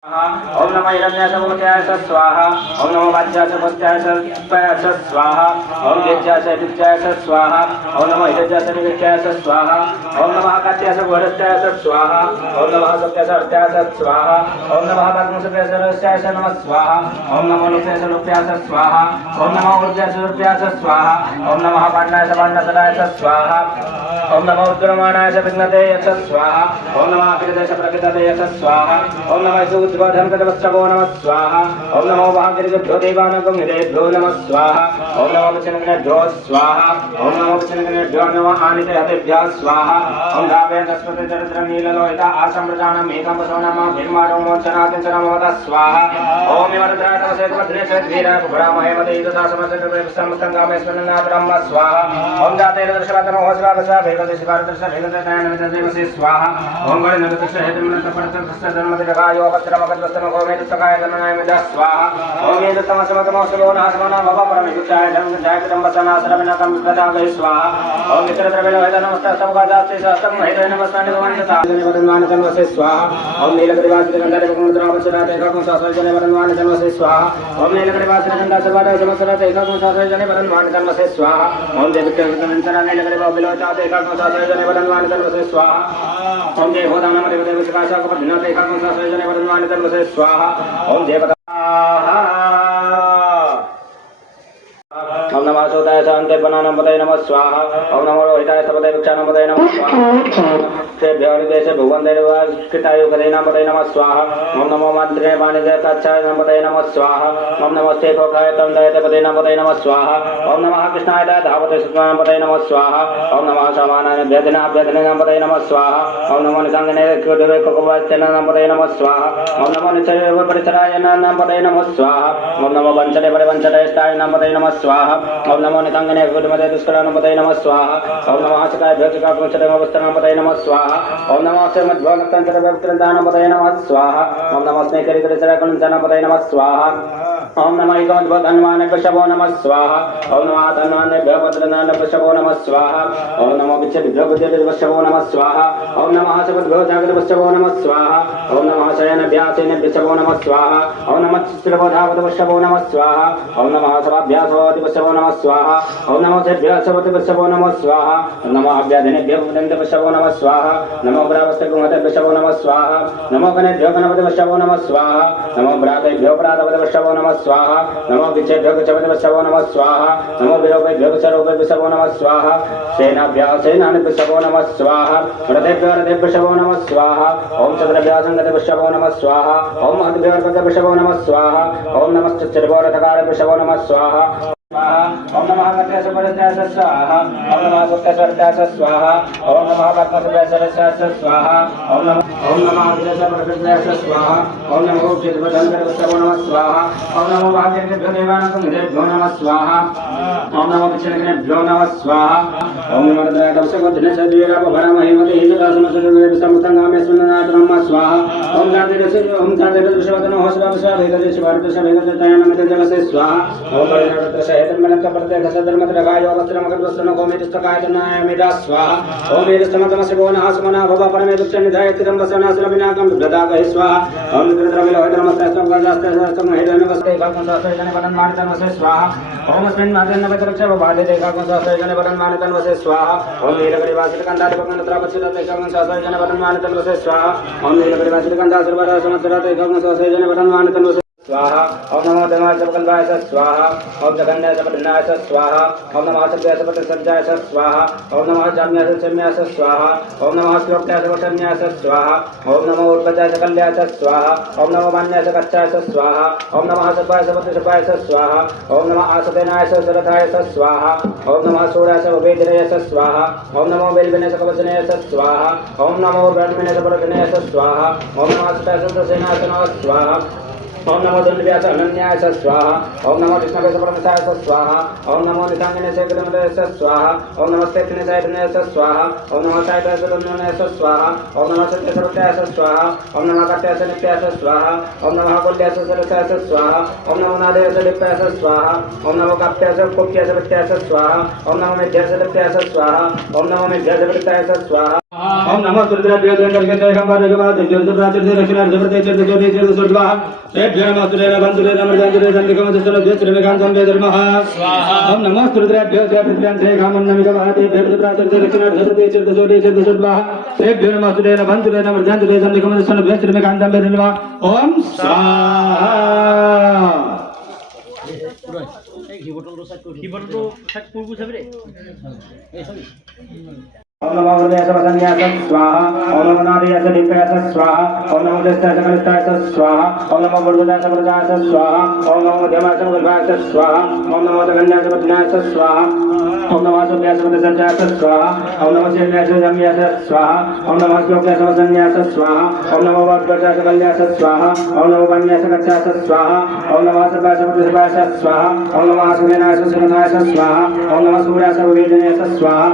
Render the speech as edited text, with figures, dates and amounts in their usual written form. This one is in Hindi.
ओम नमः हिरण्यासमुख्याय स्वाहा। ओम नमो वाच्यासमुख्याय स्वाहा। ओम गिज्जासमुख्याय स्वाहा। ओम नमो हिरण्यासमुख्याय स्वाहा। ओम नमः कात्यासमुख्याय स्वाहा। ओम नमः सत्यासमुख्याय स्वाहा। ओम नमः पद्मसुख्याय नमः स्वाहा। ओम नमो लुप्याय स्वाहा। ओम नमो ऊर्जाय स्वाहा। ओम नमः पाण्डाय स्वाहा। ओम नमो उद्रमाणाय विघ्नते स्वाहा। ओम नमः अखिलदेश प्रकृतते स्वाहा। ओम नमः उद्बोधनकृतवत्सवो नमः स्वाहा। ओम नमो वाहगिरिभ्यो देवानागं हृदयेभ्यो नमः स्वाहा। ओम नमो वचनगणेभ्यो स्वाहा। ओम नमो वचनगणेभ्यो नमः आनितयतेभ्यः स्वाहा। ओम धावय तस्मते चरित्रं नीललोहिता आसम्प्रजानं मेघं सोनमः भीमाणो मोचनाति चरमवतः स्वाहा। ओम इमरुद्राय तमसे भद्रेश धीराय पुरामहे मते इदता समस्तके समस्तंगामे स्मरणात् स्वाहा। ओम जाते दर्शनातनो होस्वागसा भेगदेश भारतस्य भेगदेशयनमितदेवसे स्वाहा। ओम गणनतस्य हेतुमनतपरतस्य धर्मदिगायो वस्त्रमगतवस्तम गोमेतकाय धर्मनायमिद स्वाहा। ओम एतमसमतमोसलो नासमना भव परमेश्वराय धर्मजाय तंबसना सरवनकं विपदागै स्वाहा। ओम मित्रद्रविलो हेतनमस्तः सबगाजास्ते सहस्तं हेतु नमस्तानि भवन्तः वदन्वान तन्वसे स्वाहा। ओम नीलकरिवासित गंधर्व मुद्रावचनाते एकं सहस्रजने वदन्वान तन्वसे स्वाहा। ओम नीलकरिवासित गंधर्व सवादय समस्तरते एकं सहस्रजने वदन्वान तन्वसे स्वाहा। ओम देवकृतनंतना नीलकरिवा विलोचाते एकं सहस्रजने वदन्वान तन्वसे स्वाहा। ओम देवोदानमदेव देवसकाशकपदिनाते एकं सहस्रजने वदन्वान तन्वसे स्वाहा। ओम देवता ओम नमः सोताय शांते बनानं पदये नमः स्वाहा। ओम नमो रोहिताय सपदे विक्षानं पदये नमः स्वाहा। तेभ्यो हृदयेषु भुवनदैर्वास्कृताय पदये पदये नमः स्वाहा। ओम नमो मंत्रे वाणिज्य कच्छाय पदये नमः स्वाहा। ओम नमस्ते कोकाय तंदयते पदये नमः स्वाहा। ओम नमः कृष्णाय धावते सुष्माय पदये नमः स्वाहा। ओम नमः समानाय व्यधनाभ्यधने पदये नमः स्वाहा। ओम नमो निसंगने कुदुरे कोकवाचन पदये नमः स्वाहा। ओम नमो निचय परिचराय पदये नमः स्वाहा। ओम नमो वंचने परिवंचने स्थाय पदये नमः स्वाहा। ओम नमो नितंगने गुरुमते दुष्करानं पदये नमः स्वाहा। ओम नमः चकाय भ्योचका कुंचरमवस्त्रनं पदये नमः स्वाहा। ओम नमः श्रीमद्भवनक्तंचरव्यक्त्रदानं पदये नमः स्वाहा। ओम नमः स्नेहकरितरचरकुंचनं पदये नमः स्वाहा। ओम नमः इकोद्भवधन्वाने पशवो नमः स्वाहा। ओम नमः तन्वानेभ्यो भद्रनाने पशवो नमः स्वाहा। ओम नमः विच्छेदिभ्यो बुद्धिर्पशवो नमः स्वाहा। ओम नमः सुबुद्भ्यो जागृतपशवो नमः स्वाहा। ओम नमः शयनभ्यासेनेभ्यशवो नमः स्वाहा। ओम नमः चित्रबोधावतपशवो नमः स्वाहा। ओम नमः सभाभ्यासवतिपशवो नमः स्वाहा। ओम नमो सेभ्यसवतिपशवो नमः स्वाहा। ओम नमो अभ्यादिनेभ्यो बुदन्तपशवो नमः स्वाहा। नमो ब्रावस्तगुणवतपशवो नमः स्वाहा। नमो गणेभ्यो गणपतिपशवो नमः स्वाहा। नमो भ्रातेभ्यो भ्रातपतिपशवो नमः स्वाहा। नमो विच्छेभ्यो विच्छेदपशवो नमः स्वाहा। नमो विरोपेभ्यो विरोपेभ्यशवो नमः स्वाहा। सेनाभ्यः सेनानिभ्यशवो नमः स्वाहा। रथेभ्यो रथेभ्यशवो नमः स्वाहा। ओम चन्द्रभ्यः संगतपशवो नमः स्वाहा। ओम महद्भ्यो अर्कपशवो नमः स्वाहा। ओम नमश्चिर्भो रथकारपशवो नमः स्वाहा। ओम नमः कट्यासपरस्याय स्वाहा। ओम नमः सत्यसर्त्याय स्वाहा। ओम नमः पद्मसुभ्याय स्वाहा। ओम नमः अखिलेशपरस्याय स्वाहा। ओम नमो चिद्वदनकरपशवो नमः स्वाहा। ओम नमो वाहगिरिभ्यो देवानागं हृदयेभ्यो नमः स्वाहा। ओम नमो विच्छिन्नगणेभ्यो नमः स्वाहा। ओम नमो रुद्रायतवसगोधनसद्वीरापभरमहे मते हितदासमसुरसंगामे स्मरणात् नमः स्वाहा। ओम जातिरसुवतनो होस्वावस्वा भेगदेश भारतस्य भेगदतायनमिते जगसे स्वाहा। ओम परिणतस्य हेतन्मनकपर्त्यघसधर्मद्रगायो वस्त्रमगतवस्त्रनो गोमेतस्तकाय तन्नायमिदा स्वाहा। ओम एतस्तमतमस्य गोनहासमना भव परमेतुच्चनिधाय तिरंबसनासुरविनाकं विभ्रदागहि स्वाहा। ओम निद्रद्रविलोहितनमस्तस्तं गजास्तस्तं हेदनवस्ते काकुंसहस्रजने वदन्मानितन्वसे स्वाहा। ओम अस्मिन् मादन्नवतरक्षवबाधेते काकुंसहस्रजने वदन्मानितन्वसे स्वाहा। ओम नीलकरिवासितकन्धादिपकन्द्रापच्युतते काकुंसहस्रजने वदन्मानितन्वसे स्वाहा। ओम नीलकरिवासितकन्धासुरवरसमस्तरते काकुंसहस्रजने वदन्मानितन्वसे स्वाहा। ओम नमो देवाय स्वाहा। ओम जगन्नाय सपदनाय स्वाहा। ओम नमः सत्याय सपदसज्जाय स्वाहा। ओम नमः जाम्याय सम्याय स्वाहा। ओम नमः श्लोक्याय वशन्याय स्वाहा। ओम नमो उर्वजाय कल्याय स्वाहा। ओम नमो मान्याय कच्चाय स्वाहा। ओम नमः सपाय सपदसपाय स्वाहा। ओम नमः आसतेनाय सरथाय स्वाहा। ओम नमः सूराय उपेदिनय स्वाहा। ओम नमो बेलविनय कवचनय स्वाहा। ओम नमो ब्रह्मण्य सपदनय स्वाहा। ओम नमः सतासुतसेनासनो स्वाहा। ओम नमो दंडव्यास अनन्याय स्वाहा। ओम नमो कृष्णवेश परमसाय स्वाहा। ओम नमो नितांगने शेखरमदय स्वाहा। ओम नमस्ते सायतनय स्वाहा। ओम नमो सायतनय स्वाहा। ओम नमः सत्यसर्वत्याय स्वाहा। ओम नमः कट्यास नित्याय स्वाहा। ओम नमः कुल्यास सरसाय स्वाहा। ओम नमो नादेश लिप्याय स्वाहा। ओम नमो काप्यास कुप्यास वित्याय स्वाहा। ओम नमो मेध्यास लिप्याय स्वाहा। ओम नमो मेध्यास वित्ताय स्वाहा। ओम नमो रुद्राभ्यो देवगणपतये गंगाधरगमाते ज्योतिर्रात्रि दक्षिणार्धप्रते चतुर्दशोदे चतुर्दशोद्वा तेभ्यो नमः सुरेण बन्धुरे नमर्दन्धुरे सन्दिकमतस्तनभ्यो श्रीमेकान्तम्भ्यो धर्मः स्वाहा ओम नमो रुद्राभ्यो देवगणपतये गंगाधरगमाते ज्योतिर्रात्रि दक्षिणार्धप्रते चतुर्दशोदे चतुर्दशोद्वा तेभ्यो नमः सुरेण बन्धुरे नमर्दन्धुरे सन्दिकमतस्तनभ्यो श्रीमेकान्तम्भ्यो धर्मः ओम स्वाहा कीबोर्डটো সাইড করব যাবে রে এই সরি ओम नमो हृदयसंन्यास स्वाहा ओम नमो नादयस दीपयस स्वाहा ओम नमो दस्तयस स्वाहा ओम नमो बुद्धयस बुद्धयस स्वाहा ओम नमो देवास बुद्धयस स्वाहा ओम नमो गन्यास बुद्धयस स्वाहा ओम नमो सुभ्यस बुद्धयस स्वाहा ओम नमो शिवयस जम्यस स्वाहा ओम नमो श्लोकयस संन्यास स्वाहा ओम नमो वद्गयस कल्यास स्वाहा ओम नमो वन्यस गच्छस स्वाहा ओम नमो सर्वस बुद्धयस स्वाहा ओम नमो सुनेनास सुनेनास स्वाहा ओम नमो सूर्यस वेदनयस स्वाहा